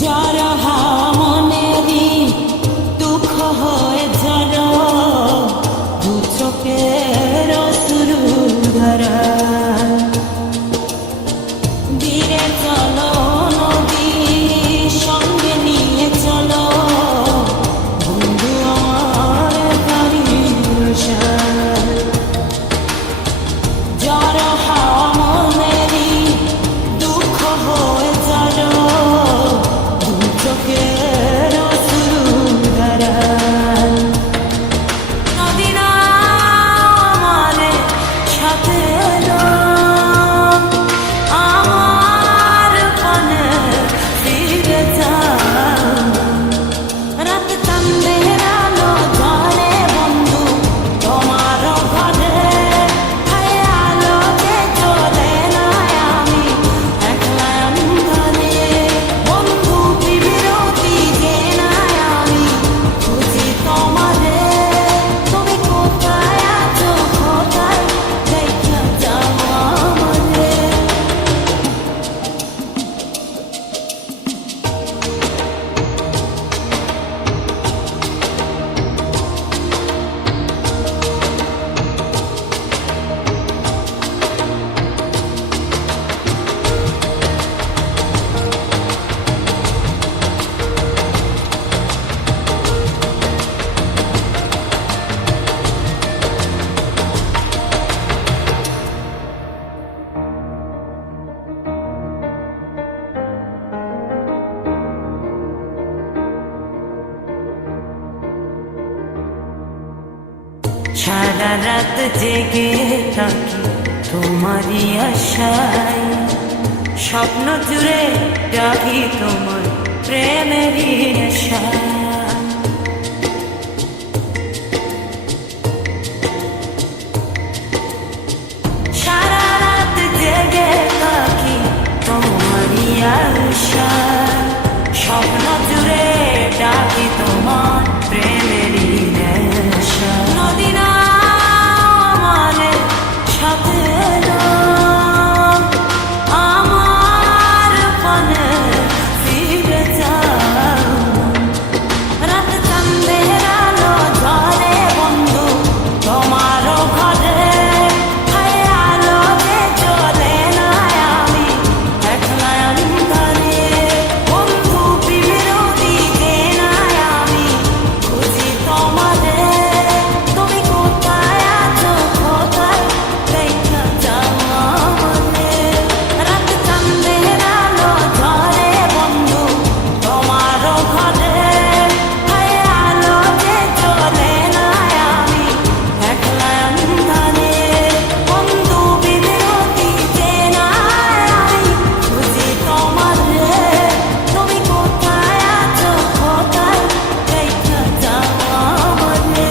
যারা মনেরই দুঃখ হয়ে ঝড় দু চোখের অশ্রু ধারা ধীরে চলো নদী সঙ্গে নিয়ে চলো বন্ধু আমার গাড়ির সার যারা মনেরই দুঃখ হয়ে ঝড় দু চোখের অশ্রু ধারা নদী না আমারে সাথে এলো আমার পানে ফিরে যাও রাত চাঁদের আলো ঝরে বন্ধু তোমার ঘরে হায় আলো যে চলে না আমি একলা অন্ধকারে বন্ধু বিরতি যে না আমি খুঁজি তোমারে তুমি কোথায় আছো কোথায় দেখা যাও আমারে সারা রাত জেগে থাকি তোমারই আশায় স্বপ্ন জুড়ে ডাকি তোমার প্রেমেরই নেশা সারা রাত জেগে থাকি তোমারই আশায় স্বপ্ন জুড়ে ডাকি তোমার প্রেমেরই নেশা নদী না আমারে সাথে এলো আমার পানে ফিরে যাও রাত চাঁদের আলো ঝরে বন্ধু তোমার ঘরে হায় আলো যে চলে না আমি একলা অন্ধকারে বন্ধু বিরতি যে না আমি খুঁজি তোমারে তুমি কোথায় আছো কোথায় দেখা যাও আমারে রাত চাঁদের আলো ঝরে বন্ধু তোমার ঘরে হায় আলো যে চলে না আমি একলা অন্ধকারে বন্ধু বিরতি যে না আমি খুঁজি তোমারে তুমি কোথায় আছো কোথায় দেখা যাও আমারে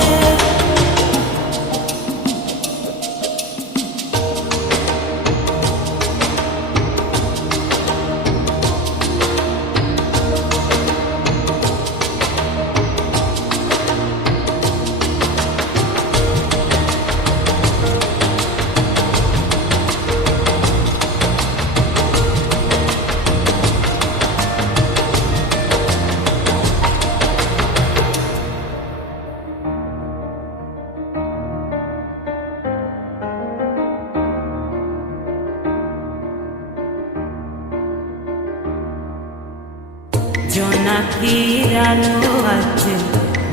জোনাকির আলো আজ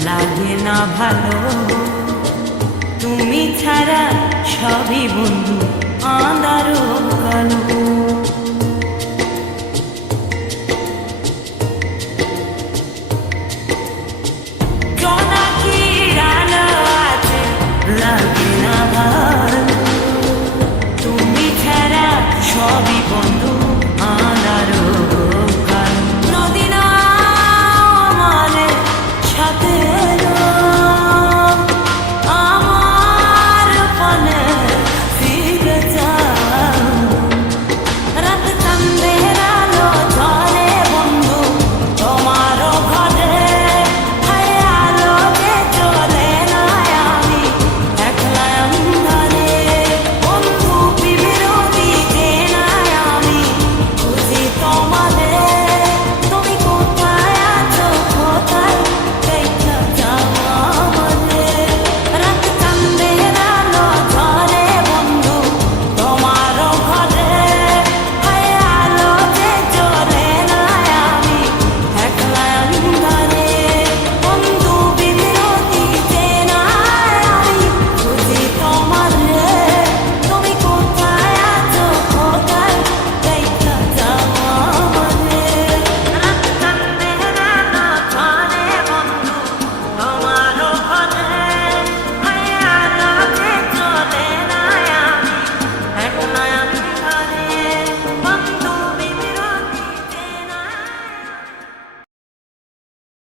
লাগে না ভালো তুমি ছাড়া সবই বন্ধু আঁধারো কালো